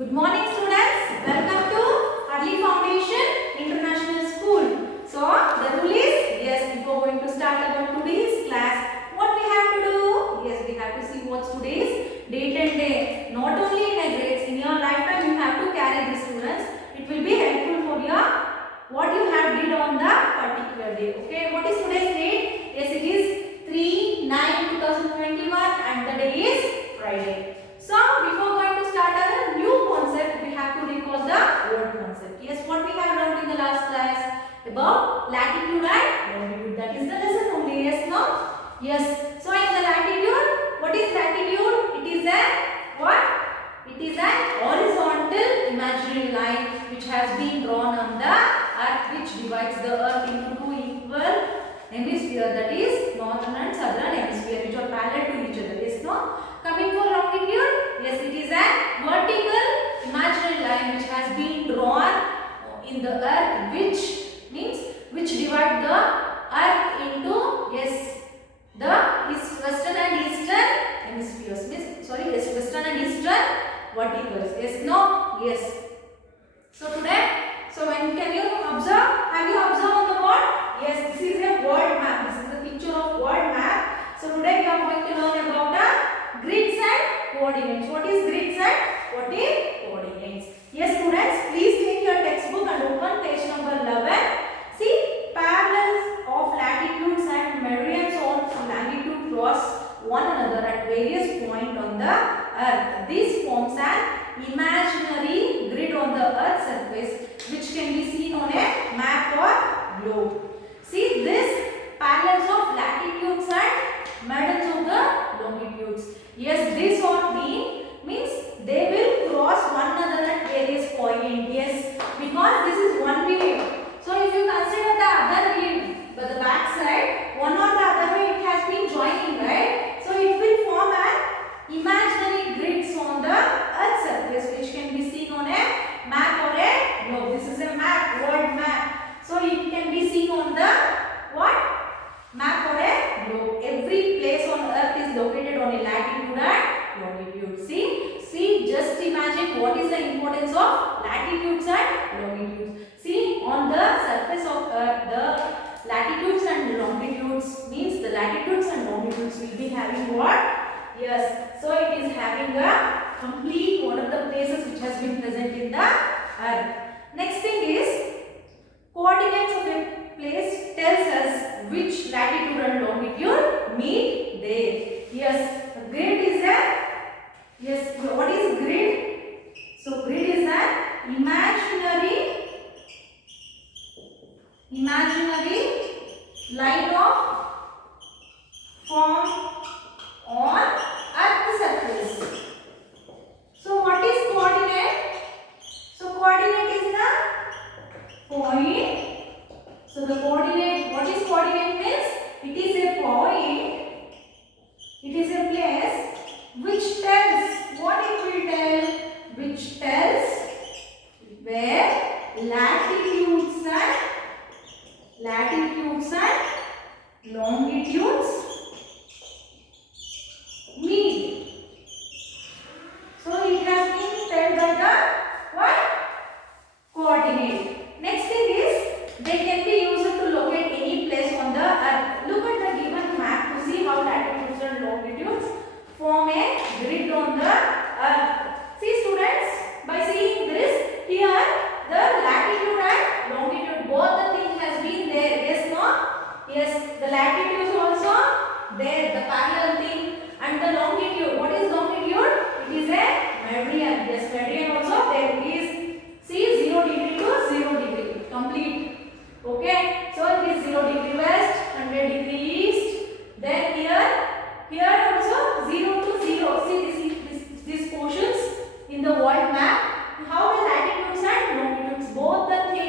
Good morning students. Welcome to Early Foundation International School. So the rule is, yes, before going to start about today's class, what we have to do? Yes, we have to see what's today's date and day. Not only in a grades, in your lifetime you have to carry this students. It will be helpful for your what you have did on the particular day. Okay, what is today's date? Yes, it is 3/9/2021 and the day is Friday. So before going to start a new concept, we have to recall the old concept. Yes, what we have learned in the last class about latitude and longitude. That is the lesson only. Yes, no? Yes. So in the latitude, what is latitude? It is a what? It is an horizontal imaginary line which has been drawn on the earth, which divides the earth into two equal hemispheres, that is northern and southern hemisphere, which are parallel to each other. Yes, no? Coming for longitude, yes, it is a vertical imaginary line which has been drawn in the earth, which divide the earth into, yes, the western and eastern hemispheres. Yes, western and eastern verticals. Yes, no? Yes. So today, when can you observe? Have you observed on the board? Yes, this is a world map. This is the picture of world map. So today we are going to learn about grids and coordinates. What is grids and what is coordinates? Yes, students, please take your textbook and open page number 11. See, parallels of latitudes and meridians of longitude cross one another at various points on the earth. This forms an imaginary grid on the earth's surface, which can be seen on a map or globe. See, this parallels of latitudes and meridians of the longitudes. Yes, this all means they will cross one another at various points. Yes, because this is one way. So if you consider the other way, but the back side, one or the other way it has been joining, right? So it will form an imaginary grids on the earth's surface, which can be seen on a map or a globe. This is a map, world map. So it can be seen on the what? Map or a globe. Every place on earth is located on a latitude and longitude. See, just imagine what is the importance of latitudes and longitudes. See, on the surface of earth, the latitudes and longitudes means the latitudes and longitudes will be having what? Yes, so it is having a complete what are the places which has been present in the earth. Next thing is coordinates of a place tells us which latitude and longitude meet there. Yes, a grid is a, yes, what is grid? So grid is an imaginary line of form on earth's surface. So what is coordinate? So coordinate is the point. So the coordinate, what is coordinate means? It is a point, it is a place which tells, what it will tell? Which tells where latitudes and longitudes meet. So it has been told by the what? Coordinate. Next thing is, they can be used to locate any place on the earth. Look at the given map to see how latitudes and longitudes form a grid on the earth. See students, by seeing this, here the latitude and longitude, both the thing has been there. Yes, no? Yes, the latitude is also there, the parallel thing, and the longitude. What is longitude? It is a meridian. Yes, meridian also there is. See, 0 degree to 0 degree. Complete. Okay, so it is 0 degree west, 100 degree east. Then here also 0 to 0. See these portions in the world map. How the latitudes and longitudes, both the thing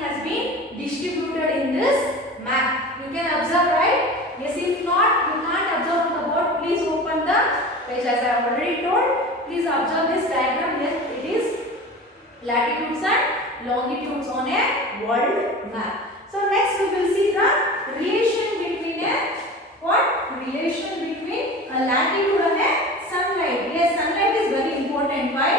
has been distributed in this map. You can observe, right? Yes, if not, you can't observe on the board. Please open the page as I have already told. Please observe this diagram. Yes, it is latitudes and longitudes on a world map. So next we will see the relation between a relation between a latitude and a sunlight. Yes, sunlight is very important. Why?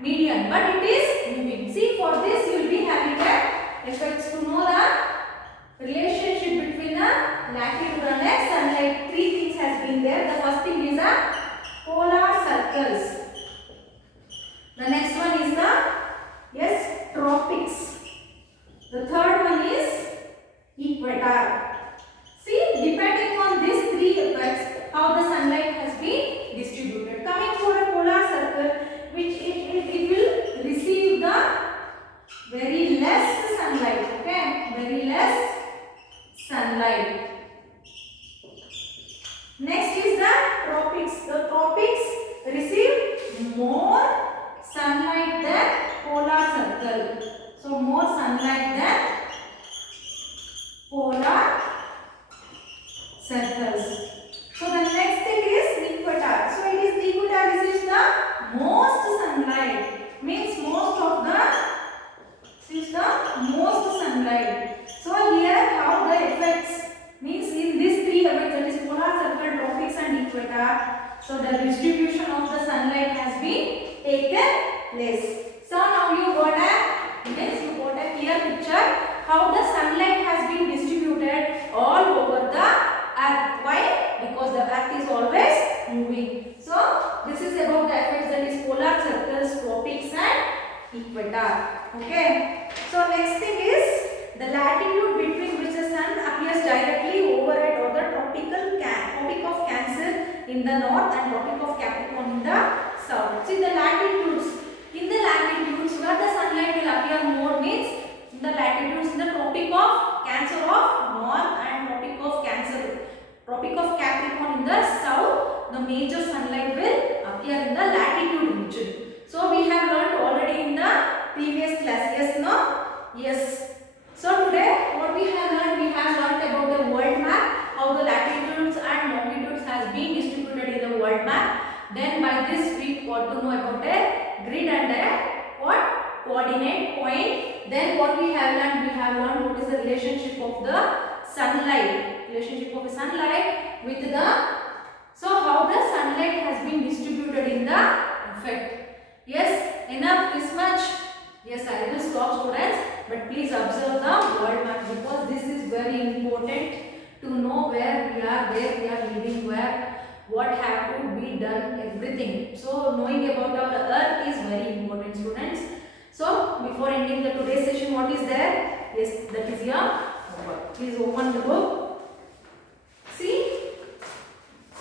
median, but it is moving. See, for this you will be having a effects to know the relationship between the latitude and sunlight. Three things has been there. The first thing is the polar circles. The next one is the tropics. The third one is equator. See, depending on these three effects, how the sunlight has been distributed. Coming for a polar circle, which it will receive the very less sunlight. Okay, very less sunlight. Next is the tropics. The tropics receive more sunlight than polar circle. So more sunlight than polar circles. So the next thing is equator. So it is equator receives the most sunlight. Means most of the receives the most sunlight. So here how the effects means in these three effects, that is polar circle, tropics and equator. So the distribution of the sunlight has been taken place. So now you got a clear picture how the sunlight has been distributed all over the earth. Why? Because the earth is always moving. So this is about the effects, that is polar circles, tropics and equator. Okay. So next thing is the latitude between which the sun appears directly overhead, or the Tropic of Cancer in the north and Tropic of Capricorn in the south. See the latitudes. In the latitudes where the sunlight will appear more means in the latitudes in the Tropic of Cancer of north and Tropic of Capricorn in the south, the major sunlight will appear in the latitude region. So we have learned already in the previous class. Yes, no? Yes. So today what we have learned about the world map, how the latitudes and longitudes has been distributed in the world map. Then by this we got to know about a grid and a coordinate point. Then what we have learned what is the relationship of the sunlight with the, so how the sunlight has been distributed in the effect. Yes, enough this much. Yes, I will stop, students, but please observe the world map, because this is very important to know where we are living, what have to be done, everything. So knowing about our earth is very important, students. So before ending the today's session, what is there? Yes, that is your homework. Please open the book. See,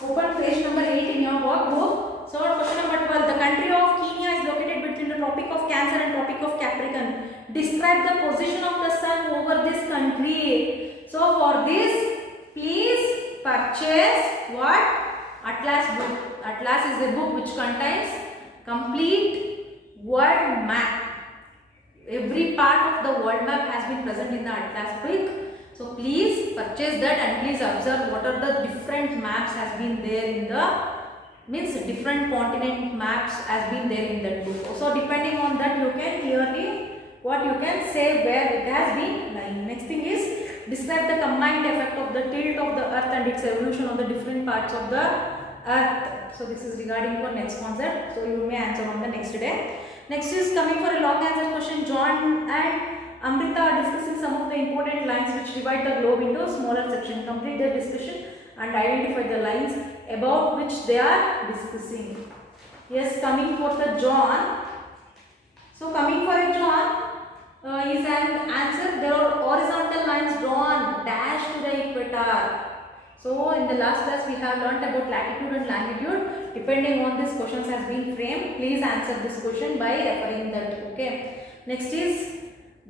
open page number 8 in your workbook. So question number 12. The country of Kenya is located between the Tropic of Cancer and Tropic of Capricorn. Describe the position of the sun over this country. So for this, please purchase what? Atlas book. Atlas is a book which contains complete world map. Every part of the world map has been present in the Atlas book. So please purchase that and please observe what are the different maps has been there in the different continent maps has been there in that book. So depending on that you can clearly what you can say where it has been lying. Next thing is describe the combined effect of the tilt of the earth and its evolution on the different parts of the earth. So this is regarding for next concept. So you may answer on the next day. Next is coming for a long answer question. John and Amrita are discussing some of the important lines which divide the globe into a smaller section. Complete their discussion and identify the lines about which they are discussing. Yes, coming for the John. So coming for a John is an answer. There are horizontal lines drawn dash to the equator. So in the last class we have learnt about latitude and longitude. Depending on this questions has been framed. Please answer this question by referring that. Okay. Next is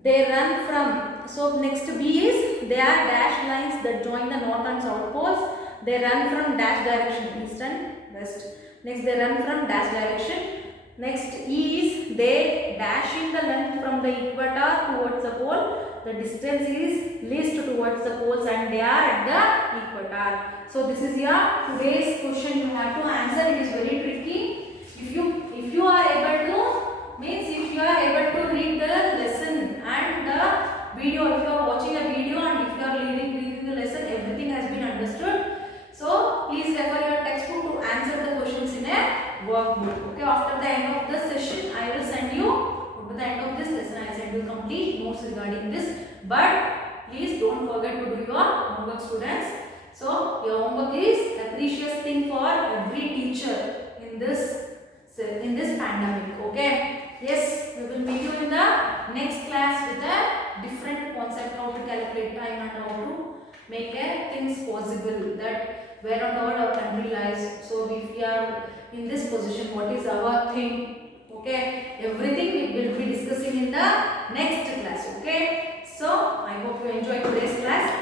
they run from. So next B is they are dash lines that join the north and south poles. They run from dash direction, east and west. Next they run from dash direction. Next E is they dash in the length from the equator towards the pole. The distance is least towards the poles and they are at the equator. So this is your today's question. You have to answer. It is very tricky. If you are able to if you are able to read the lesson and the video, if you are watching a video and if you are reading the lesson, everything has been understood. So please refer your textbook to answer the questions in a workbook. Okay, after the end of the session, I will send regarding this. But please don't forget to do your homework, students. So your homework is a precious thing for every teacher in this pandemic. Okay. Yes, we will meet you in the next class with a different concept, how to calculate time and how to make things possible, that where on the world our country lies. So if we are in this position, what is our thing? Okay, everything we will be discussing in the next class. Okay, so I hope you enjoyed today's class.